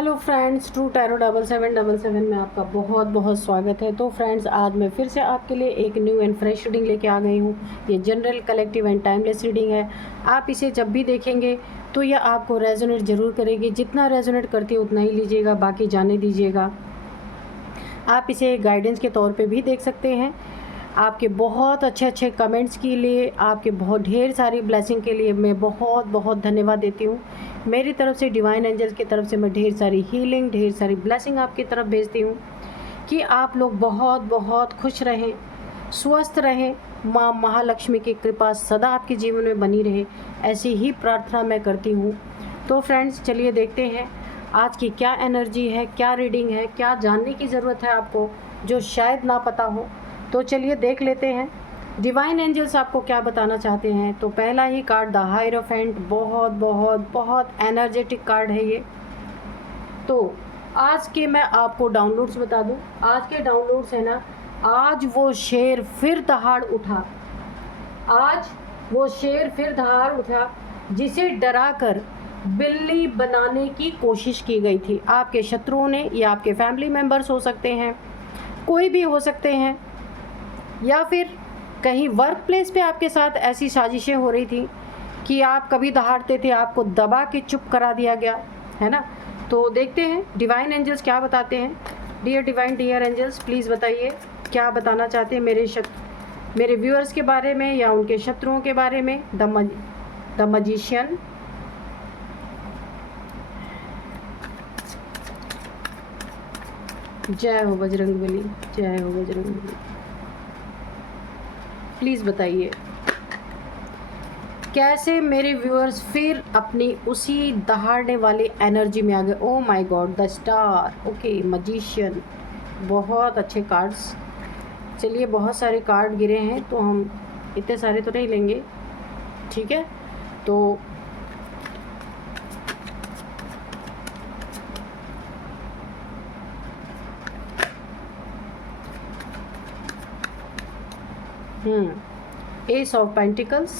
Hello friends, true tarot 7777 में आपका बहुत बहुत स्वागत है। तो फ्रेंड्स, आज मैं फिर से आपके लिए एक न्यू एंड फ्रेश रीडिंग लेके आ गई हूँ। ये general, collective and timeless reading है। आप इसे जब भी देखेंगे तो यह आपको रेजोनेट ज़रूर करेगी। जितना रेजोनेट करती है उतना ही लीजिएगा, बाकी जाने दीजिएगा। आप इसे गाइडेंस के तौर पे भी देख सकते हैं। आपके बहुत अच्छे अच्छे कमेंट्स के लिए, आपके बहुत ढेर सारी ब्लेसिंग के लिए मैं बहुत बहुत धन्यवाद देती हूँ। मेरी तरफ से, डिवाइन एंजल्स की तरफ से मैं ढेर सारी हीलिंग, ढेर सारी ब्लेसिंग आपकी तरफ भेजती हूँ कि आप लोग बहुत बहुत खुश रहें, स्वस्थ रहें। माँ महालक्ष्मी की कृपा सदा आपके जीवन में बनी रहे, ऐसी ही प्रार्थना मैं करती हूँ। तो फ्रेंड्स, चलिए देखते हैं आज की क्या एनर्जी है, क्या रीडिंग है, क्या जानने की ज़रूरत है आपको जो शायद ना पता हो। तो चलिए देख लेते हैं डिवाइन एंजल्स आपको क्या बताना चाहते हैं। तो पहला ही कार्ड, द हायरोफेंट, बहुत बहुत बहुत एनर्जेटिक कार्ड है ये। तो आज के मैं आपको डाउनलोड्स बता दूं। आज के डाउनलोड्स है ना, आज वो शेर फिर दहाड़ उठा। आज वो शेर फिर दहाड़ उठा जिसे डराकर बिल्ली बनाने की कोशिश की गई थी। आपके शत्रुओं ने, या आपके फैमिली मेम्बर्स हो सकते हैं, कोई भी हो सकते हैं, या फिर कहीं वर्क प्लेस पे आपके साथ ऐसी साजिशें हो रही थी कि आप कभी दहाड़ते थे, आपको दबा के चुप करा दिया गया है ना। तो देखते हैं डिवाइन एंजल्स क्या बताते हैं। Dear divine, dear angels, please बताइए क्या बताना चाहते हैं मेरे व्यूअर्स के बारे में या उनके शत्रुओं के बारे में। द मजिशियन, जय हो बजरंगबली, जय हो बजरंगबली। प्लीज़ बताइए कैसे मेरे व्यूअर्स फिर अपनी उसी दहाड़ने वाली एनर्जी में आ गए। ओ my God, the star, okay, magician, बहुत अच्छे कार्ड्स। चलिए, बहुत सारे कार्ड गिरे हैं तो हम इतने सारे तो नहीं लेंगे, ठीक है। तो ace of pentacles,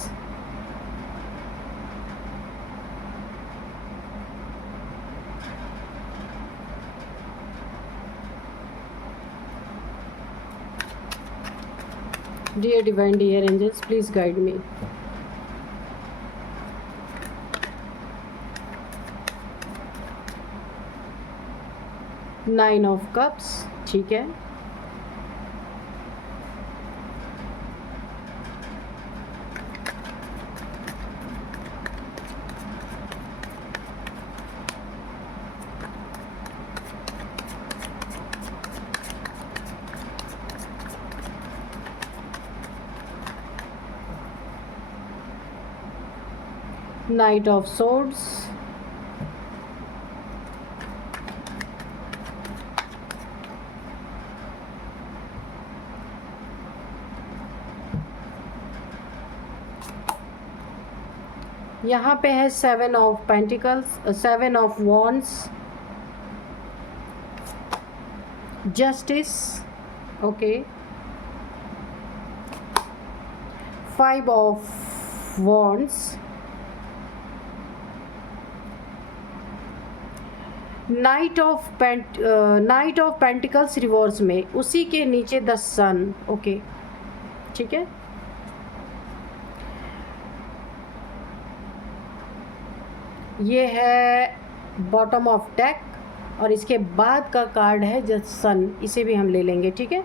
dear divine, dear angels, please guide me. Nine of cups, ठीक है। Knight of Swords, यहाँ पे है seven of pentacles, seven of wands, justice, okay, five of wands, knight of pentacles reverse में, उसी के नीचे the sun, okay, ठीक है। ये है बॉटम ऑफ डेक और इसके बाद का कार्ड है द सन, इसे भी हम ले लेंगे, ठीक है।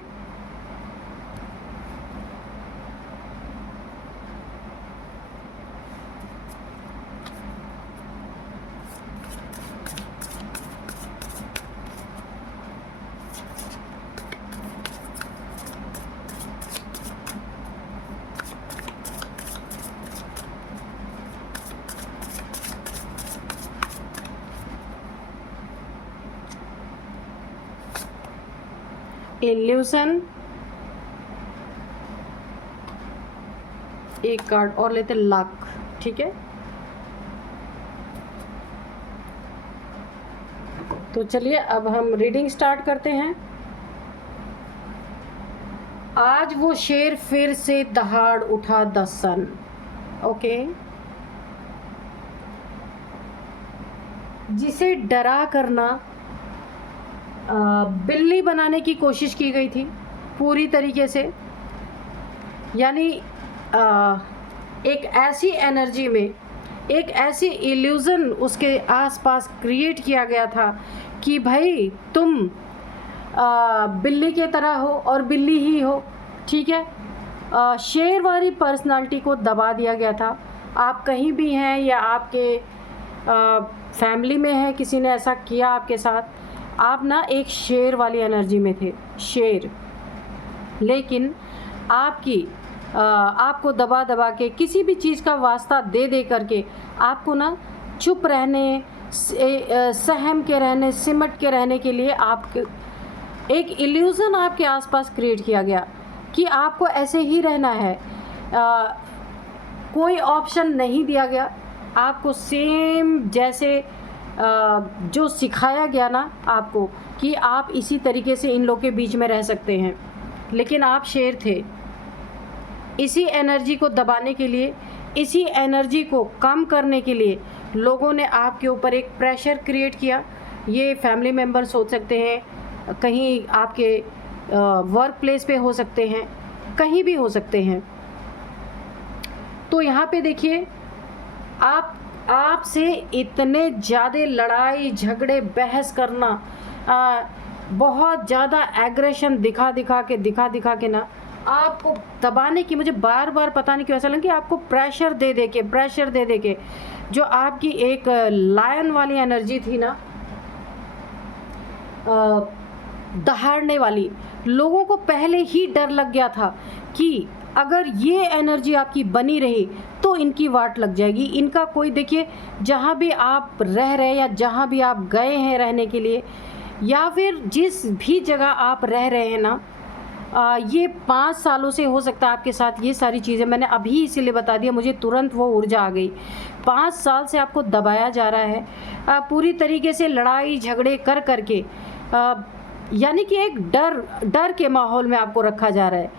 इल्यूशन, एक कार्ड और लेते, लक, ठीक है। तो चलिए अब हम रीडिंग स्टार्ट करते हैं। आज वो शेर फिर से दहाड़ उठा, द सन, ओके। जिसे डरा करना बिल्ली बनाने की कोशिश की गई थी पूरी तरीके से। यानी एक ऐसी एनर्जी में एक ऐसी इल्यूज़न उसके आसपास क्रिएट किया गया था कि भाई तुम बिल्ली के तरह हो और बिल्ली ही हो, ठीक है। शेर वाली पर्सनालिटी को दबा दिया गया था। आप कहीं भी हैं या आपके फैमिली में है, किसी ने ऐसा किया आपके साथ, आप ना एक शेर वाली एनर्जी में थे, शेर। लेकिन आपको दबा दबा के किसी भी चीज़ का वास्ता दे दे करके आपको ना चुप रहने, सहम के रहने, सिमट के रहने के लिए आपके एक इल्यूज़न आपके आसपास क्रिएट किया गया कि आपको ऐसे ही रहना है। कोई ऑप्शन नहीं दिया गया आपको, सेम जैसे जो सिखाया गया ना आपको कि आप इसी तरीके से इन लोग के बीच में रह सकते हैं। लेकिन आप शेर थे। इसी एनर्जी को दबाने के लिए, इसी एनर्जी को कम करने के लिए लोगों ने आपके ऊपर एक प्रेशर क्रिएट किया। ये फैमिली मेम्बर्स हो सकते हैं, कहीं आपके वर्क प्लेस पे हो सकते हैं, कहीं भी हो सकते हैं। तो यहाँ पे देखिए, आपसे इतने ज़्यादा लड़ाई झगड़े बहस करना, बहुत ज़्यादा एग्रेशन दिखा दिखा के ना आपको दबाने की, मुझे बार बार पता नहीं क्यों ऐसा लगा कि आपको प्रेशर दे दे के जो आपकी एक लायन वाली एनर्जी थी ना, दहाड़ने वाली, लोगों को पहले ही डर लग गया था कि अगर ये एनर्जी आपकी बनी रही तो इनकी वाट लग जाएगी। इनका कोई, देखिए जहाँ भी आप रह रहे हैं या जहाँ भी आप गए हैं रहने के लिए, या फिर जिस भी जगह आप रह रहे हैं ना, ये 5 सालों से हो सकता है आपके साथ ये सारी चीज़ें, मैंने अभी इसीलिए बता दिया, मुझे तुरंत वो ऊर्जा आ गई। 5 साल से आपको दबाया जा रहा है, पूरी तरीके से लड़ाई झगड़े कर करके, यानी कि एक डर के माहौल में आपको रखा जा रहा है,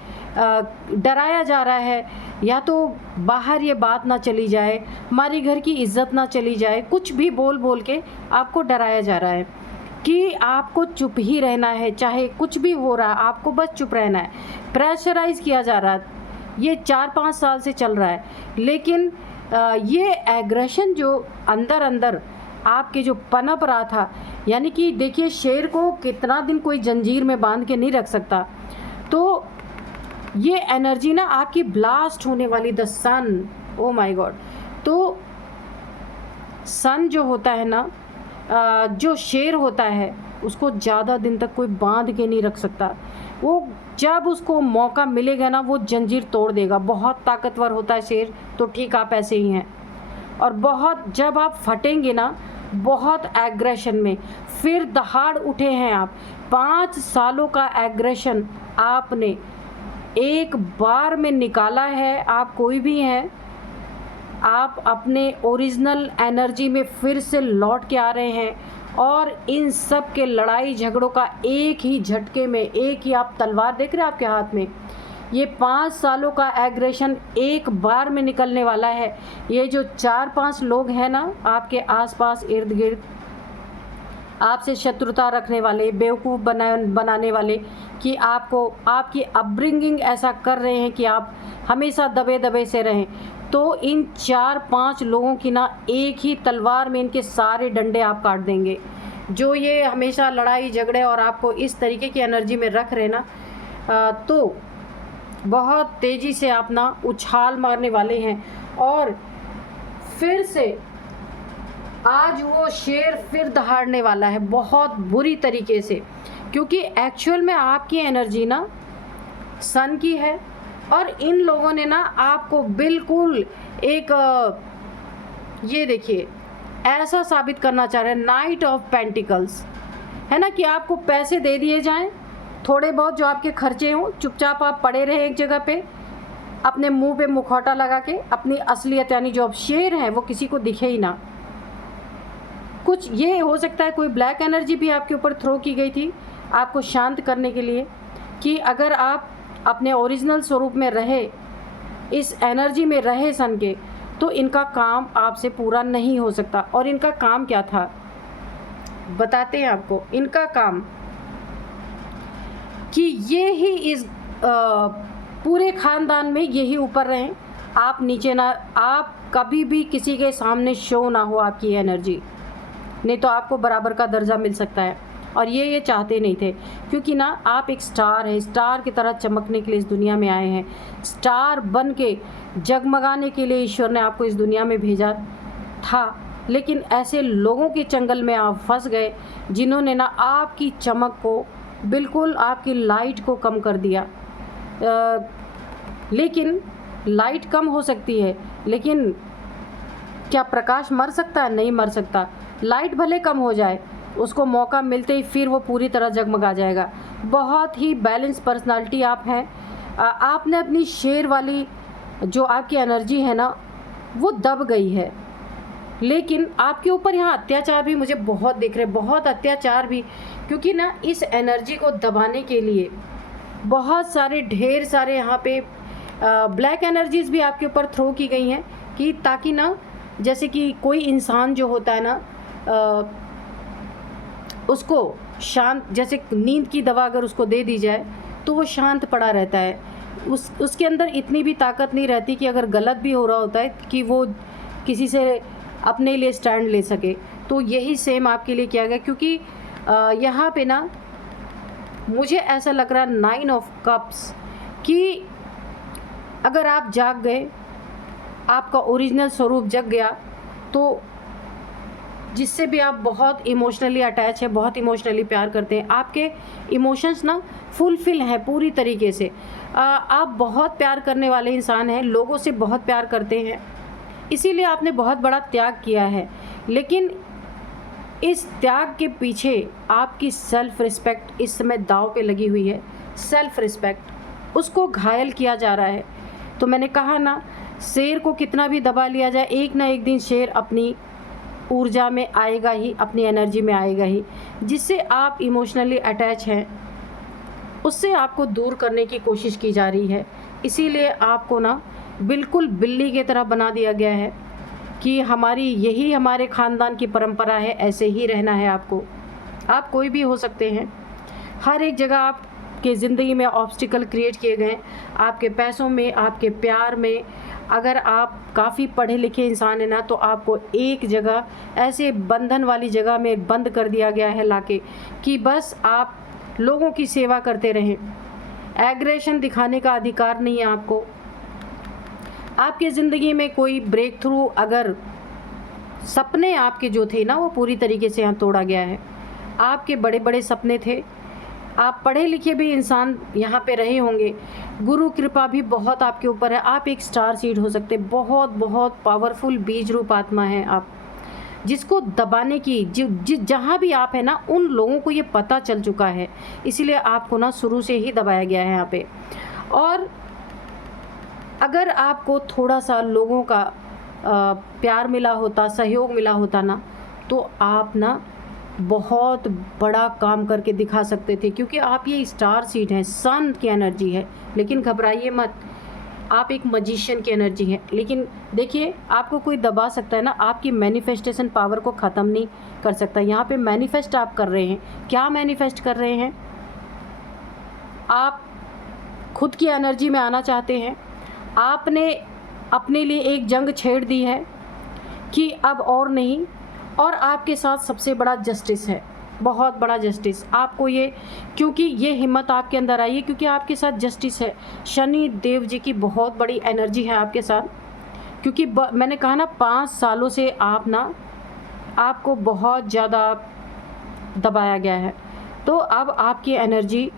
डराया जा रहा है। या तो बाहर ये बात ना चली जाए, हमारी घर की इज्जत ना चली जाए, कुछ भी बोल बोल के आपको डराया जा रहा है कि आपको चुप ही रहना है, चाहे कुछ भी हो रहा है आपको बस चुप रहना है। प्रेशराइज़ किया जा रहा है, ये 4-5 साल से चल रहा है। लेकिन ये एग्रेशन जो अंदर अंदर आपके जो पनप रहा था, यानी कि देखिए शेर को कितना दिन कोई जंजीर में बांध के नहीं रख सकता, तो ये एनर्जी ना आपकी ब्लास्ट होने वाली, the sun, oh my God. तो सन जो होता है ना, जो शेर होता है उसको ज़्यादा दिन तक कोई बांध के नहीं रख सकता। वो जब उसको मौका मिलेगा ना वो जंजीर तोड़ देगा। बहुत ताकतवर होता है शेर, तो ठीक आप ऐसे ही हैं। और बहुत जब आप फटेंगे ना बहुत एग्रेशन में, फिर दहाड़ उठे हैं आप। 5 सालों का एग्रेशन आपने एक बार में निकाला है। आप कोई भी हैं, आप अपने ओरिजिनल एनर्जी में फिर से लौट के आ रहे हैं और इन सब के लड़ाई झगड़ों का एक ही झटके में, एक ही, आप तलवार देख रहे हैं आपके हाथ में, ये 5 सालों का एग्रेशन एक बार में निकलने वाला है। ये जो 4-5 लोग हैं ना आपके आसपास इर्द गिर्द, आपसे शत्रुता रखने वाले, बेवकूफ़ बनाने वाले, कि आपको आपकी अपब्रिंगिंग ऐसा कर रहे हैं कि आप हमेशा दबे दबे से रहें, तो इन 4-5 लोगों की ना एक ही तलवार में इनके सारे डंडे आप काट देंगे। जो ये हमेशा लड़ाई झगड़े और आपको इस तरीके की एनर्जी में रख रहे ना, तो बहुत तेज़ी से आप ना उछाल मारने वाले हैं। और फिर से आज वो शेर फिर दहाड़ने वाला है बहुत बुरी तरीके से, क्योंकि एक्चुअल में आपकी एनर्जी ना सन की है और इन लोगों ने ना आपको बिल्कुल एक, ये देखिए, ऐसा साबित करना चाह रहे हैं, नाइट ऑफ पेंटिकल्स है ना, कि आपको पैसे दे दिए जाएं, थोड़े बहुत जो आपके खर्चे हों, चुपचाप आप पड़े रहे एक जगह पे, अपने मुंह पे मुखौटा लगा के, अपनी असलियत यानी जो आप शेर हैं वो किसी को दिखे ही ना। कुछ ये हो सकता है कोई ब्लैक एनर्जी भी आपके ऊपर थ्रो की गई थी आपको शांत करने के लिए, कि अगर आप अपने ओरिजिनल स्वरूप में रहे, इस एनर्जी में रहे सन के, तो इनका काम आपसे पूरा नहीं हो सकता। और इनका काम क्या था, बताते हैं आपको इनका काम कि ये ही इस पूरे ख़ानदान में यही ऊपर रहें, आप नीचे ना, आप कभी भी किसी के सामने शो ना हो आपकी एनर्जी, नहीं तो आपको बराबर का दर्जा मिल सकता है। और ये चाहते नहीं थे, क्योंकि ना आप एक स्टार है, स्टार की तरह चमकने के लिए इस दुनिया में आए हैं, स्टार बन के जगमगाने के लिए ईश्वर ने आपको इस दुनिया में भेजा था। लेकिन ऐसे लोगों के चंगल में आप फंस गए जिन्होंने ना आपकी चमक को, बिल्कुल आपकी लाइट को कम कर दिया। लेकिन लाइट कम हो सकती है, लेकिन क्या प्रकाश मर सकता है? नहीं मर सकता। लाइट भले कम हो जाए, उसको मौका मिलते ही फिर वो पूरी तरह जगमगा जाएगा। बहुत ही बैलेंस पर्सनालिटी आप हैं। आपने अपनी शेर वाली जो आपकी एनर्जी है ना, वो दब गई है। लेकिन आपके ऊपर यहाँ अत्याचार भी मुझे बहुत दिख रहे, बहुत अत्याचार भी, क्योंकि ना इस एनर्जी को दबाने के लिए बहुत सारे, ढेर सारे यहाँ पे ब्लैक एनर्जीज़ भी आपके ऊपर थ्रो की गई हैं, कि ताकि ना, जैसे कि कोई इंसान जो होता है ना, उसको शांत, जैसे नींद की दवा अगर उसको दे दी जाए तो वो शांत पड़ा रहता है, उसके अंदर इतनी भी ताकत नहीं रहती कि अगर गलत भी हो रहा होता है कि वो किसी से अपने लिए स्टैंड ले सके। तो यही सेम आपके लिए किया गया, क्योंकि यहाँ पे ना मुझे ऐसा लग रहा 9 ऑफ कप्स, कि अगर आप जाग गए, आपका ओरिजिनल स्वरूप जग गया, तो जिससे भी आप बहुत इमोशनली अटैच है, बहुत इमोशनली प्यार करते हैं, आपके इमोशंस ना फुलफिल हैं पूरी तरीके से। आप बहुत प्यार करने वाले इंसान हैं, लोगों से बहुत प्यार करते हैं, इसीलिए आपने बहुत बड़ा त्याग किया है। लेकिन इस त्याग के पीछे आपकी सेल्फ़ रिस्पेक्ट इस समय दांव पे लगी हुई है। सेल्फ़ रिस्पेक्ट, उसको घायल किया जा रहा है। तो मैंने कहा ना, शेर को कितना भी दबा लिया जाए, एक ना एक दिन शेर अपनी ऊर्जा में आएगा ही, अपनी एनर्जी में आएगा ही। जिससे आप इमोशनली अटैच हैं, उससे आपको दूर करने की कोशिश की जा रही है। इसीलिए आपको ना बिल्कुल बिल्ली की तरह बना दिया गया है कि यही हमारे ख़ानदान की परंपरा है, ऐसे ही रहना है आपको। आप कोई भी हो सकते हैं। हर एक जगह आपके ज़िंदगी में ऑब्स्टिकल क्रिएट किए गए, आपके पैसों में, आपके प्यार में। अगर आप काफ़ी पढ़े लिखे इंसान हैं ना, तो आपको एक जगह, ऐसे बंधन वाली जगह में बंद कर दिया गया है लाके, कि बस आप लोगों की सेवा करते रहें। एग्रेशन दिखाने का अधिकार नहीं है आपको। आपकी ज़िंदगी में कोई ब्रेक थ्रू, अगर सपने आपके जो थे ना, वो पूरी तरीके से यहाँ तोड़ा गया है। आपके बड़े बड़े सपने थे, आप पढ़े लिखे भी इंसान यहाँ पे रहे होंगे, गुरु कृपा भी बहुत आपके ऊपर है। आप एक स्टार सीड हो सकते, बहुत बहुत पावरफुल बीज रूप आत्मा है आप, जिसको दबाने की जहाँ भी आप है ना, उन लोगों को ये पता चल चुका है। इसीलिए आपको ना शुरू से ही दबाया गया है यहाँ पे। और अगर आपको थोड़ा सा लोगों का प्यार मिला होता, सहयोग मिला होता ना, तो आप ना बहुत बड़ा काम करके दिखा सकते थे, क्योंकि आप ये स्टार सीड हैं, सन की एनर्जी है। लेकिन घबराइए मत, आप एक मजिशियन की एनर्जी है। लेकिन देखिए, आपको कोई दबा सकता है ना, आपकी मैनिफेस्टेशन पावर को ख़त्म नहीं कर सकता। यहाँ पे मैनिफेस्ट आप कर रहे हैं, क्या मैनिफेस्ट कर रहे हैं? आप खुद की एनर्जी में आना चाहते हैं। आपने अपने लिए एक जंग छेड़ दी है कि अब और नहीं, और आपके साथ सबसे बड़ा जस्टिस है, बहुत बड़ा जस्टिस। आपको ये, क्योंकि ये हिम्मत आपके अंदर आई है, क्योंकि आपके साथ जस्टिस है। शनि देव जी की बहुत बड़ी एनर्जी है आपके साथ, क्योंकि मैंने कहा ना, 5 सालों से आपको बहुत ज़्यादा दबाया गया है। तो अब आपकी एनर्जी,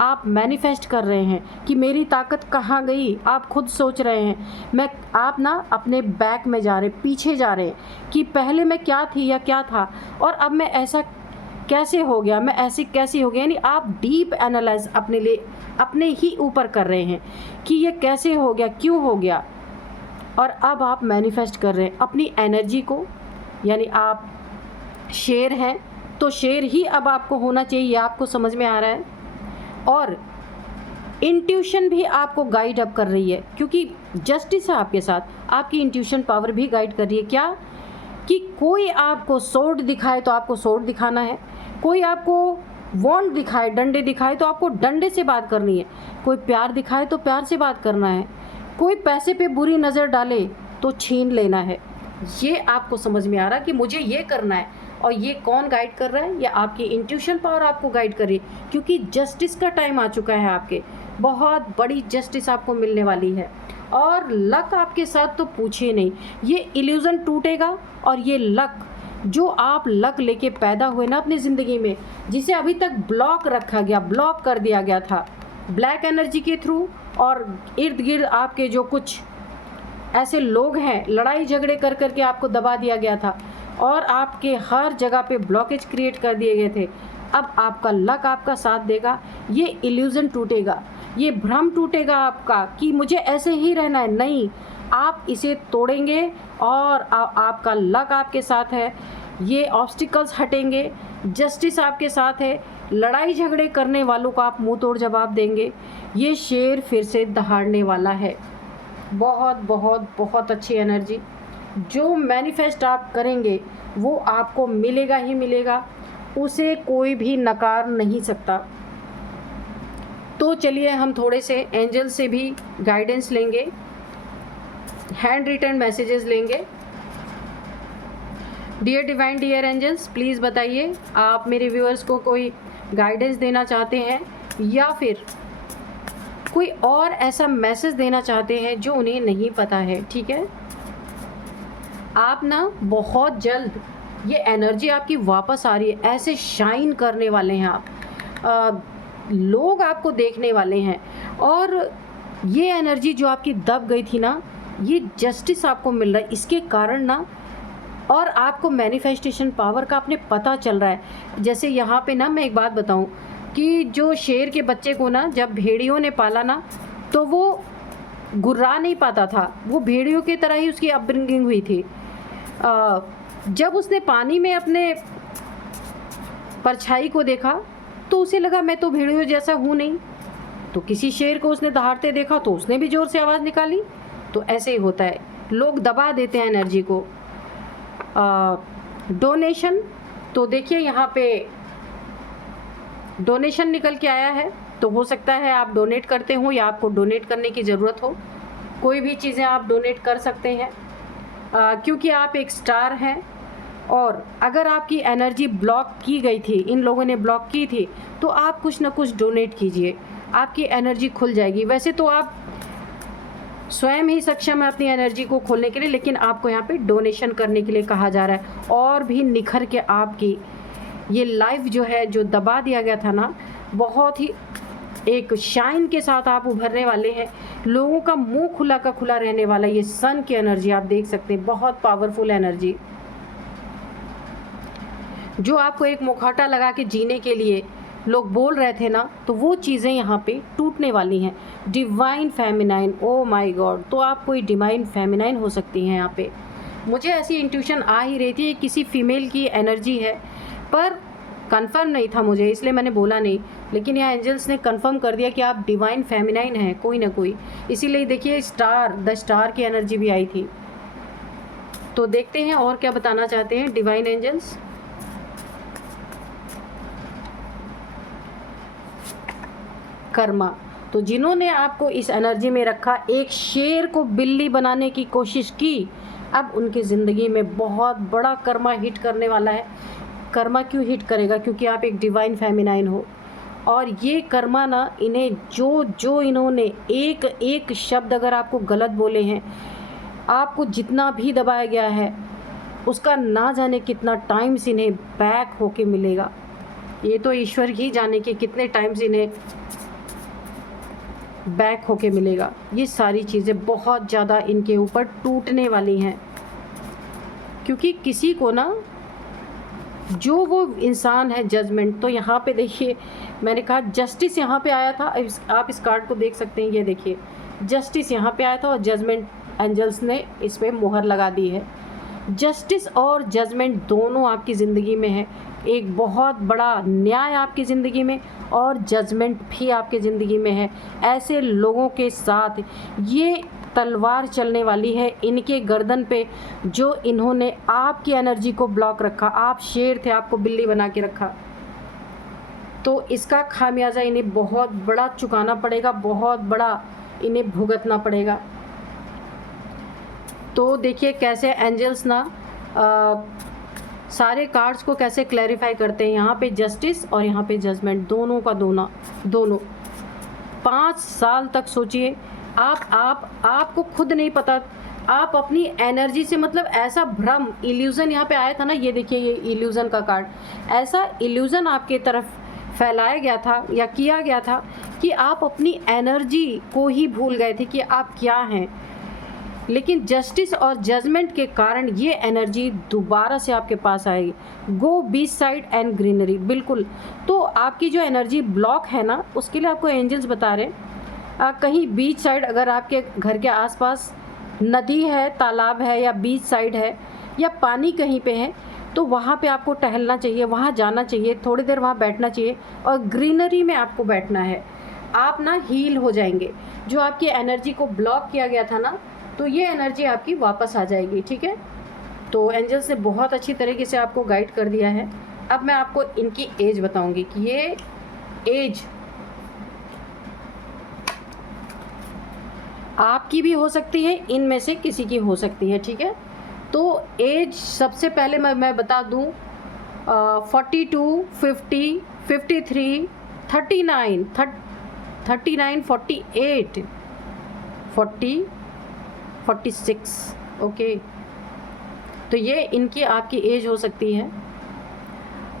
आप मैनिफेस्ट कर रहे हैं कि मेरी ताकत कहाँ गई। आप खुद सोच रहे हैं, आप ना अपने बैक में जा रहे, पीछे जा रहे कि पहले मैं क्या थी या क्या था, और अब मैं ऐसा कैसे हो गया, मैं ऐसी कैसी हो गया। यानी आप डीप एनालाइज अपने लिए, अपने ही ऊपर कर रहे हैं कि ये कैसे हो गया, क्यों हो गया। और अब आप मैनिफेस्ट कर रहे हैं अपनी एनर्जी को। यानी आप शेर हैं, तो शेर ही अब आपको होना चाहिए, आपको समझ में आ रहा है। और इंट्यूशन भी आपको गाइड अप कर रही है, क्योंकि जस्टिस है आपके साथ। आपकी इंट्यूशन पावर भी गाइड कर रही है क्या, कि कोई आपको सोर्ड दिखाए तो आपको सोर्ड दिखाना है, कोई आपको वॉन्ड दिखाए, डंडे दिखाए तो आपको डंडे से बात करनी है, कोई प्यार दिखाए तो प्यार से बात करना है, कोई पैसे पे बुरी नज़र डाले तो छीन लेना है। ये आपको समझ में आ रहा कि मुझे ये करना है, और ये कौन गाइड कर रहा है? ये आपकी इंट्यूशन पावर आपको गाइड कर रही है, क्योंकि जस्टिस का टाइम आ चुका है। आपके बहुत बड़ी जस्टिस आपको मिलने वाली है, और लक आपके साथ तो पूछिए नहीं। ये इल्यूज़न टूटेगा, और ये लक जो आप लक लेके पैदा हुए ना अपनी ज़िंदगी में, जिसे अभी तक ब्लॉक रखा गया, ब्लॉक कर दिया गया था ब्लैक एनर्जी के थ्रू, और इर्द गिर्द आपके जो कुछ ऐसे लोग हैं, लड़ाई झगड़े कर करके आपको दबा दिया गया था, और आपके हर जगह पे ब्लॉकेज क्रिएट कर दिए गए थे। अब आपका लक आपका साथ देगा, ये इल्यूज़न टूटेगा, ये भ्रम टूटेगा आपका कि मुझे ऐसे ही रहना है। नहीं, आप इसे तोड़ेंगे, और आपका लक आपके साथ है, ये ऑब्स्टिकल्स हटेंगे, जस्टिस आपके साथ है, लड़ाई झगड़े करने वालों को आप मुंह तोड़ जवाब देंगे। ये शेर फिर से दहाड़ने वाला है। बहुत बहुत बहुत अच्छी एनर्जी। जो मैनिफेस्ट आप करेंगे वो आपको मिलेगा ही मिलेगा, उसे कोई भी नकार नहीं सकता। तो चलिए हम थोड़े से एंजल से भी गाइडेंस लेंगे, हैंड रिटन मैसेजेस लेंगे। Dear divine, dear angels, please बताइए आप मेरे व्यूअर्स को कोई गाइडेंस देना चाहते हैं, या फिर कोई और ऐसा मैसेज देना चाहते हैं जो उन्हें नहीं पता है। ठीक है, आप ना बहुत जल्द ये एनर्जी आपकी वापस आ रही है, ऐसे शाइन करने वाले हैं आप, लोग आपको देखने वाले हैं, और ये एनर्जी जो आपकी दब गई थी ना, ये जस्टिस आपको मिल रहा है इसके कारण ना, और आपको मैनिफेस्टेशन पावर का अपने पता चल रहा है। जैसे यहाँ पे ना मैं एक बात बताऊँ कि जो शेर के बच्चे को ना जब भेड़ियों ने पाला ना, तो वो गुर्रा नहीं पाता था, वो भेड़ियों की तरह ही उसकी अपब्रिंगिंग हुई थी। जब उसने पानी में अपने परछाई को देखा तो उसे लगा मैं तो भेड़ियों जैसा हूँ नहीं, तो किसी शेर को उसने दहाड़ते देखा तो उसने भी ज़ोर से आवाज़ निकाली। तो ऐसे ही होता है, लोग दबा देते हैं एनर्जी को। डोनेशन, तो देखिए यहाँ पे डोनेशन निकल के आया है, तो हो सकता है आप डोनेट करते हो या आपको डोनेट करने की ज़रूरत हो। कोई भी चीज़ें आप डोनेट कर सकते हैं, क्योंकि आप एक स्टार हैं, और अगर आपकी एनर्जी ब्लॉक की गई थी, इन लोगों ने ब्लॉक की थी, तो आप कुछ ना कुछ डोनेट कीजिए, आपकी एनर्जी खुल जाएगी। वैसे तो आप स्वयं ही सक्षम है अपनी एनर्जी को खोलने के लिए, लेकिन आपको यहाँ पे डोनेशन करने के लिए कहा जा रहा है, और भी निखर के आपकी ये लाइफ जो है, जो दबा दिया गया था ना, बहुत ही एक शाइन के साथ आप उभरने वाले हैं। लोगों का मुंह खुला का खुला रहने वाला, ये सन की एनर्जी आप देख सकते हैं, बहुत पावरफुल एनर्जी, जो आपको एक मुखौटा लगा के जीने के लिए लोग बोल रहे थे ना, तो वो चीज़ें यहाँ पे टूटने वाली हैं। Divine feminine, O my God, तो आप कोई डिवाइन फेमिनाइन हो सकती हैं यहाँ पे। मुझे ऐसी इंट्यूशन आ ही रही थी, किसी फीमेल की एनर्जी है, पर कंफर्म नहीं था मुझे, इसलिए मैंने बोला नहीं, लेकिन यहाँ एंजल्स ने कंफर्म कर दिया कि आप डिवाइन फेमिनाइन हैं कोई ना कोई। इसीलिए देखिए स्टार, द स्टार की एनर्जी भी आई थी। तो देखते हैं और क्या बताना चाहते हैं डिवाइन एंजल्स। कर्मा, तो जिन्होंने आपको इस एनर्जी में रखा, एक शेर को बिल्ली बनाने की कोशिश की, अब उनकी ज़िंदगी में बहुत बड़ा कर्मा हिट करने वाला है। कर्मा क्यों हिट करेगा? क्योंकि आप एक डिवाइन फेमिनाइन हो, और ये कर्मा ना, इन्हें जो इन्होंने एक एक शब्द अगर आपको गलत बोले हैं, आपको जितना भी दबाया गया है, उसका ना जाने कितना टाइम्स इन्हें बैक होके मिलेगा। ये तो ईश्वर ही जाने कि कितने टाइम्स इन्हें बैक होके मिलेगा। ये सारी चीज़ें बहुत ज़्यादा इनके ऊपर टूटने वाली हैं, क्योंकि किसी को ना, जो वो इंसान है जजमेंट, तो यहाँ पे देखिए मैंने कहा जस्टिस यहाँ पे आया था, आप इस कार्ड को देख सकते हैं, ये देखिए जस्टिस यहाँ पे आया था, और जजमेंट एंजल्स ने इस पर मोहर लगा दी है। जस्टिस और जजमेंट दोनों आपकी ज़िंदगी में है, एक बहुत बड़ा न्याय आपकी ज़िंदगी में, और जजमेंट भी आपकी ज़िंदगी में है। ऐसे लोगों के साथ ये तलवार चलने वाली है इनके गर्दन पे, जो इन्होंने आपकी एनर्जी को ब्लॉक रखा। आप शेर थे, आपको बिल्ली बना के रखा, तो इसका खामियाजा इन्हें बहुत बड़ा चुकाना पड़ेगा, बहुत बड़ा इन्हें भुगतना पड़ेगा। तो देखिए कैसे एंजल्स ना सारे कार्ड्स को कैसे क्लैरिफाई करते हैं। यहाँ पे जस्टिस और यहाँ पे जजमेंट, दोनों का दोनों 5 साल तक सोचिए। आपको खुद नहीं पता, आप अपनी एनर्जी से, मतलब ऐसा भ्रम, इल्यूज़न यहाँ पे आया था ना, ये देखिए ये इल्यूज़न का कार्ड, ऐसा इल्यूज़न आपके तरफ फैलाया गया था या किया गया था कि आप अपनी एनर्जी को ही भूल गए थे कि आप क्या हैं। लेकिन जस्टिस और जजमेंट के कारण ये एनर्जी दोबारा से आपके पास आएगी। गो बीच साइड एंड ग्रीनरी, बिल्कुल। तो आपकी जो एनर्जी ब्लॉक है ना, उसके लिए आपको एंजल्स बता रहे हैं कहीं बीच साइड, अगर आपके घर के आसपास नदी है, तालाब है या बीच साइड है या पानी कहीं पे है, तो वहाँ पे आपको टहलना चाहिए, वहाँ जाना चाहिए, थोड़ी देर वहाँ बैठना चाहिए और ग्रीनरी में आपको बैठना है। आप ना हील हो जाएंगे। जो आपकी एनर्जी को ब्लॉक किया गया था ना, तो ये एनर्जी आपकी वापस आ जाएगी, ठीक है। तो एंजल्स ने बहुत अच्छी तरीके से आपको गाइड कर दिया है। अब मैं आपको इनकी एज बताऊंगी कि ये एज आपकी भी हो सकती है, इनमें से किसी की हो सकती है, ठीक है। तो एज सबसे पहले मैं बता दूं 42, 50, 53, 39, 39, 48, 40, 46, ओके। तो ये इनकी आपकी एज हो सकती है।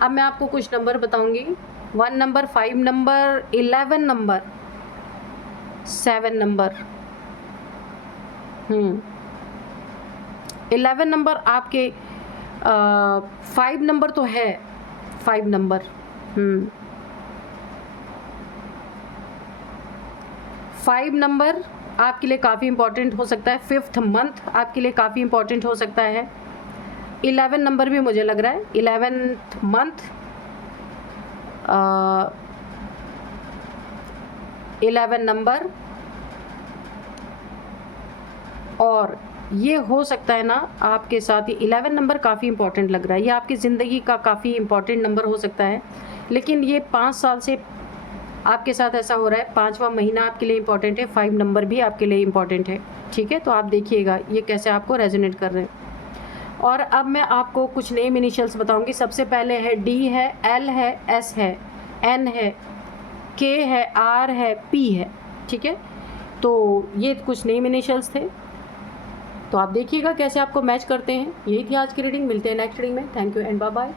अब मैं आपको कुछ नंबर बताऊंगी। 1 number, 5 number, 11 number, 7 number, 11 number आपके 5 नंबर तो है, 5 नंबर 5 नंबर आपके लिए काफ़ी इम्पॉर्टेंट हो सकता है। 5th मंथ आपके लिए काफ़ी इम्पॉर्टेंट हो सकता है। 11 नंबर भी मुझे लग रहा है, 11th मंथ, 11 नंबर, और ये हो सकता है ना आपके साथ ही 11 नंबर काफ़ी इम्पॉर्टेंट लग रहा है। ये आपकी ज़िंदगी का काफ़ी इम्पॉर्टेंट नंबर हो सकता है, लेकिन ये 5 साल से आपके साथ ऐसा हो रहा है। 5वां महीना आपके लिए इम्पॉर्टेंट है, 5 नंबर भी आपके लिए इम्पॉर्टेंट है, ठीक है। तो आप देखिएगा ये कैसे आपको रेजोनेट कर रहे हैं। और अब मैं आपको कुछ नेम इनिशियल्स बताऊंगी। सबसे पहले है D है, L है, S है, N है, K है, R है, P है, ठीक है। तो ये कुछ नेम इनिशियल्स थे, तो आप देखिएगा कैसे आपको मैच करते हैं। यही थी आज की रीडिंग। मिलते हैं नेक्स्ट रीडिंग में। Thank you and bye bye.